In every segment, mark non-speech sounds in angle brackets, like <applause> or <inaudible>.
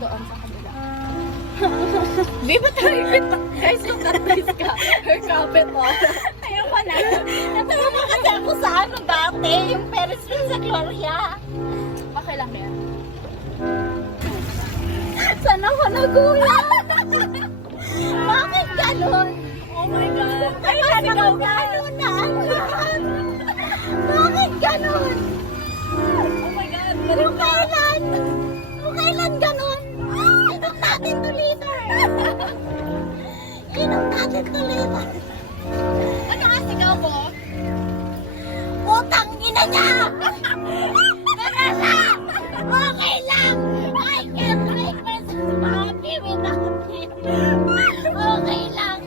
doon sa kabila. Di ba tayo ikot? Guys, look at this ka. Her carpet mo. Ayoko na. Natawa pa kasi ako sa ano dati, yung Ferris wheel sa Gloria. Okay lang yan. Saan ako nagulat? Bakit ganon? Oh my God. Ay, nasigaw ka. Ganon na ang lahat. Later. Ano nga sigaw mo? Utang ina niya! Narasa! Okay lang! I can't make myself happy without him. Okay lang.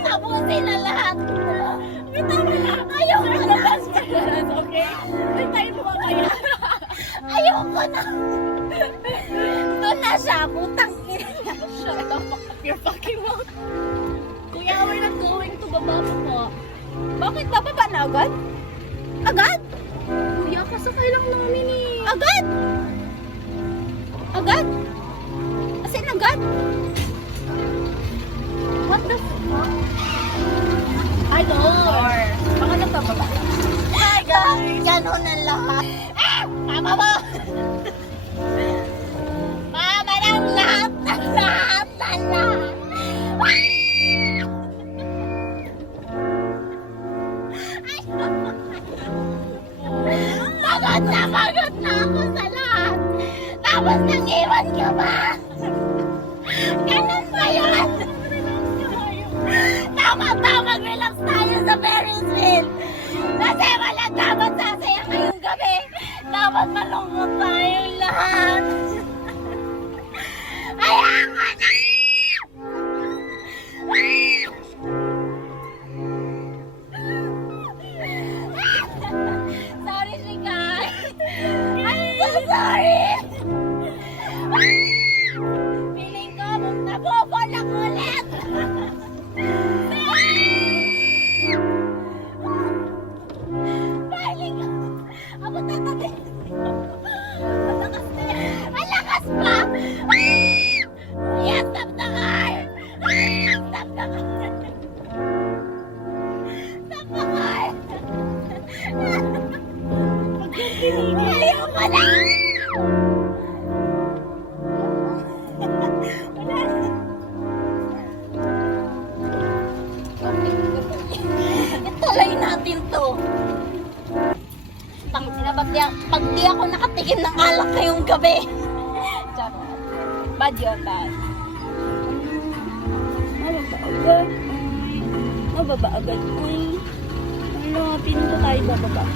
Tapusin na lahat. Ayoko na. Okay? Tayo mo kaya. Ayoko na. Doon na siya. Putang. Shut the fuck up your fucking mouth. Kuya, we're not going to baba po. Bakit bababa na agad? Agad? Kuya, kasakay lang namin eh. Agad? Agad? As in, agad? What the fuck? I don't. Baka nagpababa. My God! Ganon ang lahat. Ah! Mama mo! <laughs> Pagod na pagod na ako sa lahat! Tapos nang iwan ka ba? Ganun ba yun? Tama, tama, relax tayo sa Ferris wheel. Kasi wala dapat sasaya ngayong gabi. Dapat malungkot sorry. Feeling ko, nabobol ako ulit. Feeling ko, ako tatabi. Malakas na. Malakas pa! Yes, stop the car! Stop the car! Stop the car! Ayaw mo na! Ituloy natin to. Tang ina, pag di, pag di ako nakatigim ng alak ngayong gabi. Charot. Bad yun, bad. Ano ba agad? Ano ba ba agad? Uy. Ano, pinto tayo bababa.